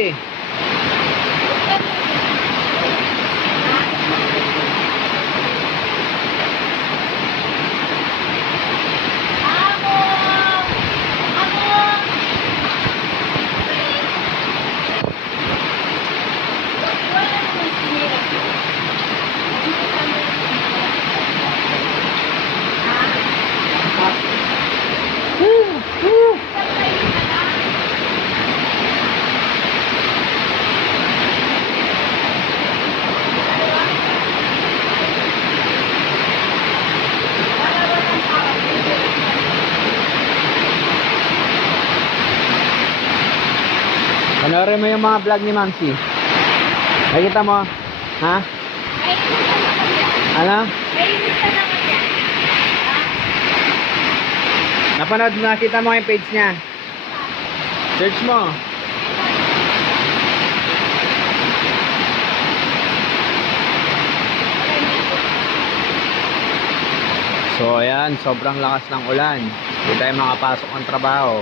Mansi. Panoorin mo yung mga vlog ni Mamsi. Nakikita mo? Ha? Ano? Napanood mo, nakita mo yung page niya. Search mo. So ayan, sobrang lakas ng ulan. Hindi tayo makapasok ng trabaho.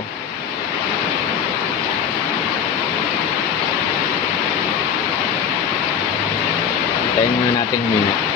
Hintayin muna natin humina.